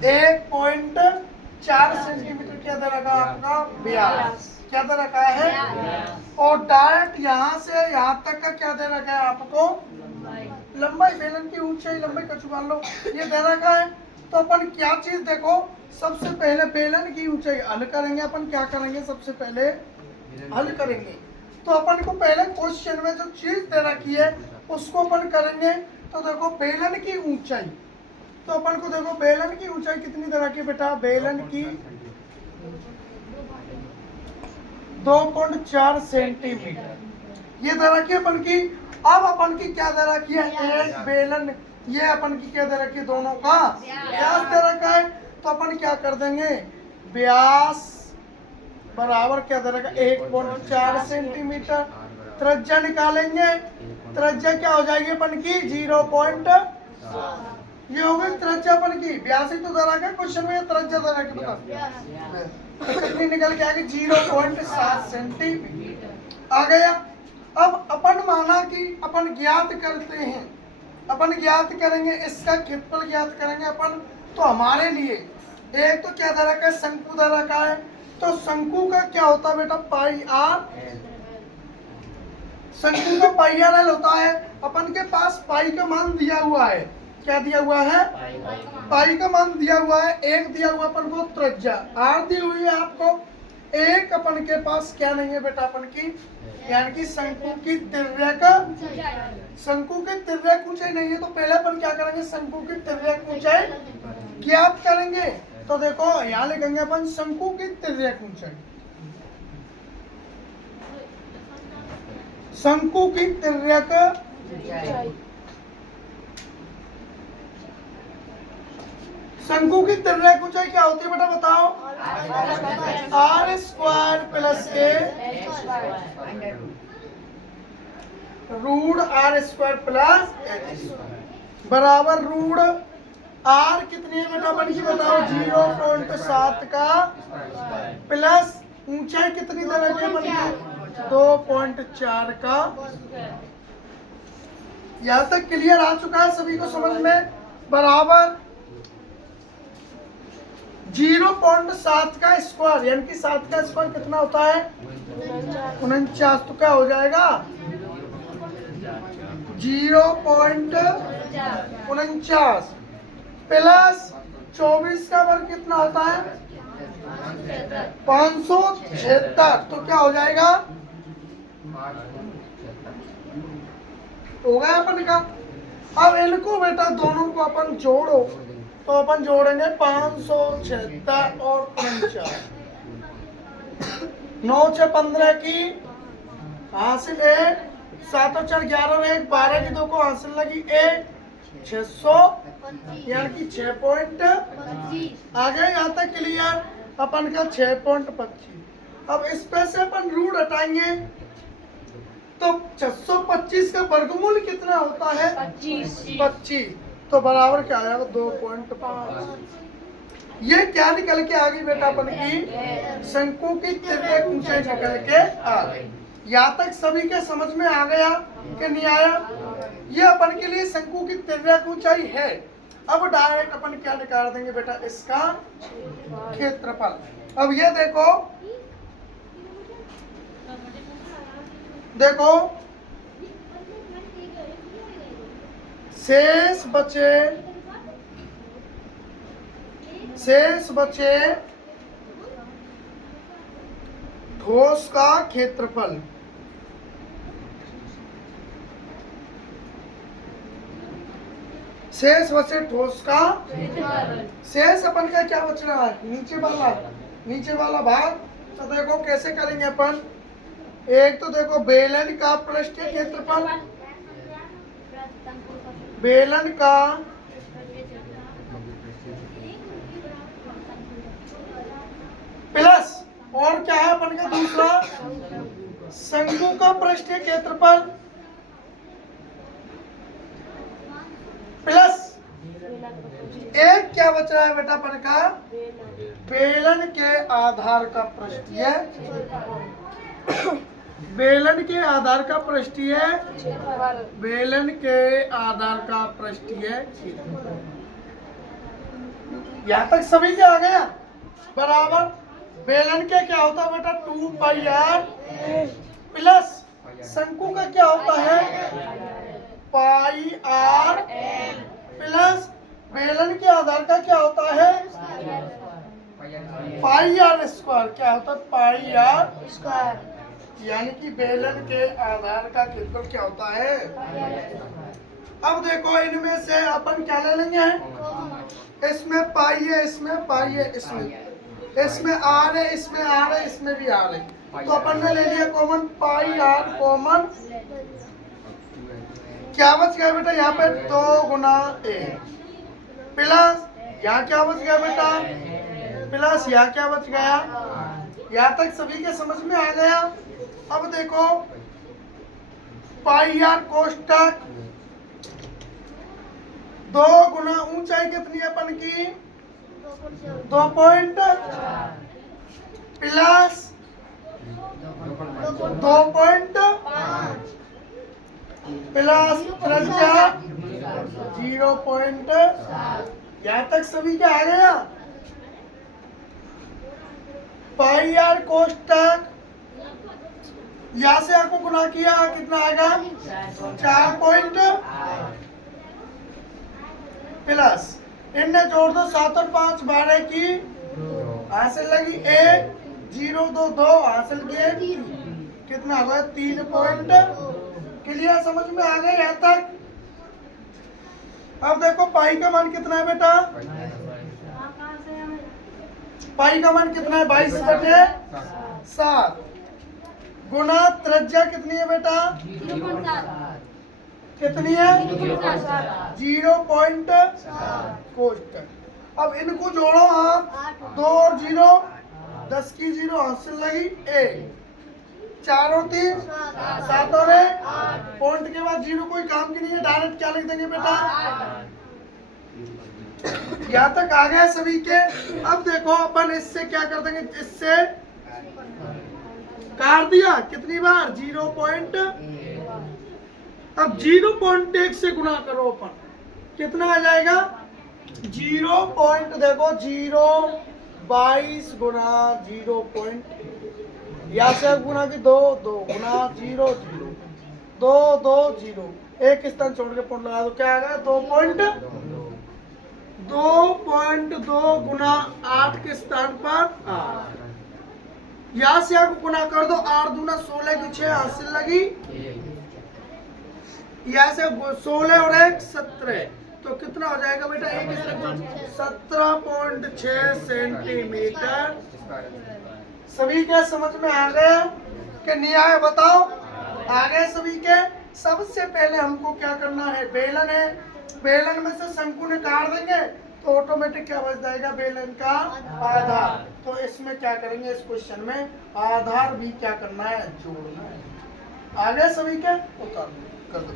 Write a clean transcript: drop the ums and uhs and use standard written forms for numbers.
1.4 centimetre क्या दे रखा है आपका व्यास, क्या दे रखा है, और डायरेक्ट यहाँ से यहाँ तक का क्या दे रखा है आपको लंबाई, बेलन की ऊंचाई, लंबाई का चुका लो, ये दे रखा है। तो अपन क्या चीज देखो, सबसे पहले बेलन की ऊंचाई हल करेंगे। अपन क्या करेंगे, सबसे पहले हल करेंगे। तो अपन को पहले क्वेश्चन में जो चीज दे रखी है उसको अपन करेंगे। तो देखो बेलन की ऊंचाई, तो अपन को देखो बेलन की ऊंचाई कितनी दे रखी है बेटा, बेलन की 2.4 सेंटीमीटर ये दे रखी है अपन की। अब अपन की क्या दे रखी है, एक बेलन, ये अपन की क्या दे रखी है, दोनों का व्यास दे रखा है। तो अपन क्या कर देंगे, व्यास बराबर क्या दे रखा है 1.4 सेंटीमीटर। त्रिज्या निकालेंगे, त्रिज्या क्या हो जाएगी अपन की 0. ये हो गई त्रिज्या अपन की। व्यास ही तो दे रखा है क्वेश्चन में, त्रिज्या दे रखी बता तो कितनी निकल के आ गई 0.7 सेंटीमीटर आ गया। अब अपन माना कि अपन ज्ञात करते हैं, अपन ज्ञात करेंगे इसका क्षेत्रफल ज्ञात करेंगे अपन। तो हमारे लिए एक तो क्या दे रखा है, शंकु दे रखा है। तो शंकु का क्या होता है बेटा, पाई आर, शंकु का पाई आर एल होता है। अपन के पास पाई का मान दिया हुआ है, क्या दिया हुआ है, पाई का मान दिया हुआ है। एक दिया हुआ अपन को त्रिज्या आर दी हुई है आपको। एक अपन के पास क्या नहीं है बेटा, अपन की यानी कि शंकु की तिर्यक, शंकु की तिर्यक ऊंचाई नहीं है। तो पहले अपन क्या करेंगे, शंकु की तिर्यक ऊंचाई ज्ञात करेंगे। तो देखो यहाँ लिखेंगे अपन शंकु की तिर्यक ऊंचाई, शंकु की तिर्यक शंकु की तिर्यक ऊंचाई क्या होती है बेटा बताओ, R square plus a root R square plus बराबर रूट आर कितनी है बेटा अपन की बताओ 0.7 का प्लस ऊंचाई कितनी दे रखी है अपन की 2.4 का। यहाँ तक क्लियर आ चुका है सभी को समझ में, बराबर 0.7 का स्क्वायर यानी कि 7 का स्क्वायर कितना होता है 49। तो क्या हो जाएगा 0.49 प्लस 24 का वर्ग कितना होता है 576। तो क्या हो जाएगा, हो गया अपन का। अब इनको बेटा दोनों को अपन जोड़ो, तो अपन जोड़ेंगे 576 और 49, 9 6 15 की हासिल 1, 7 और 4 11 और 1 12 की 2 को हासिल लगी 1, 600 यानी कि 6.25 आ गया। यहाँ तक क्लियर अपन का 6.25। अब इस पे से अपन रूट हटाएंगे तो 625 का वर्गमूल कितना होता है 25। तो बराबर क्या आएगा 2.5। ये क्या निकल के आ गई बेटा अपन की शंकु की तिर्यक ऊंचाई निकल के आ गई। यहाँ तक सभी के समझ में आ गया कि नहीं आया। ये अपन के लिए शंकु की तिर्यक ऊंचाई है। अब डायरेक्ट अपन क्या निकाल देंगे बेटा, इसका क्षेत्रफल। अब ये देखो देखो शेष बचे ठोस का क्षेत्रफल। शेष बचे ठोस का, शेष अपन का क्या बच रहा है नीचे वाला भाग। तो देखो कैसे करेंगे अपन, एक तो देखो बेलन का पृष्ठीय क्षेत्रफल, बेलन का प्लस और क्या है अपन का दूसरा शंकु का पृष्ठीय क्षेत्रफल प्लस एक क्या बच रहा है बेटा अपन का बेलन के आधार का पृष्ठीय, बेलन के आधार का पृष्ठीय, बेलन के आधार का पृष्ठीय। यहाँ तक सभी क्या आ गया बराबर। बेलन के क्या होता है बेटा 2 पाई आर प्लस शंकु का क्या होता है पाई आर प्लस बेलन के आधार का क्या होता है पाई आर स्क्वायर। क्या होता है पाई आर स्क्वायर, यानी कि बेलन के आधार का क्षेत्रफल क्या होता है। अब देखो इनमें से अपन क्या ले लेंगे, इसमें पाई है, इसमें पाई है, इसमें आर है, इसमें आर है, इसमें भी आर है, तो अपन ने ले लिया कॉमन पाई आर कॉमन। क्या बच गया बेटा यहाँ पे 2 गुना ए प्लस यहाँ क्या बच गया बेटा प्लस यहाँ क्या बच गया। यहाँ तक सभी के समझ में आ गया। अब देखो पाई आर कोष्टक 2 गुना ऊंचाई कितनी है अपन की 2 पॉइंट प्लस 2 पॉइंट प्लस त्रिज्या 0 पॉइंट। यहाँ तक सभी क्या आ गया। पाई आर कोष्टक यहाँ से आपको गुना किया कितना आएगा 4 पॉइंट प्लस इनने जोड़ दो 7 और 5 12 की हासिल लगी 1 0 2 2 हासिल किए कितना हुआ 3 पॉइंट। क्लियर समझ में आ गए यहाँ तक। अब देखो पाई का मान कितना है बेटा, पाई का मान कितना है 22/7 गुना त्रिज्या कितनी है बेटा कितनी है 0 पॉइंट कोष्टक। अब इनको जोड़ो आप 2 और 0 10 की 0 हासिल लगी 1 4 और 3 7 और 1 पॉइंट के बाद 0 कोई काम की नहीं है, डायरेक्ट क्या लिख देंगे बेटा। यहाँ तक आ गया सभी के। अब देखो अपन इससे क्या कर देंगे, इससे काट दिया कितनी बार 0 पॉइंट। अब 0.1 से गुना करो अपन कितना आ जाएगा 0 पॉइंट देखो 0 22 गुना 0 पॉइंट यहाँ से गुना की 2 2 गुना 0 0 2 2 0 एक स्थान छोड़ के पॉइंट लगा दो क्या आ गया 2.2 गुना 8 के स्थान पर 8 यहाँ से आपको गुना कर दो 8 दूना 16 की 6 हासिल लगी यहाँ से 16 और 1 17 तो कितना हो जाएगा बेटा 17.6 सेंटीमीटर। सभी के समझ में आ गया कि न्याय बताओ आ गए सभी के। सबसे पहले हमको क्या करना है, बेलन है, बेलन में से शंकु निकाल देंगे तो ऑटोमेटिक क्या बच जाएगा बेलन का आधार। तो इसमें क्या करेंगे इस क्वेश्चन में आधार भी क्या करना है जोड़ना है। आ गए सभी के उतार कर दो।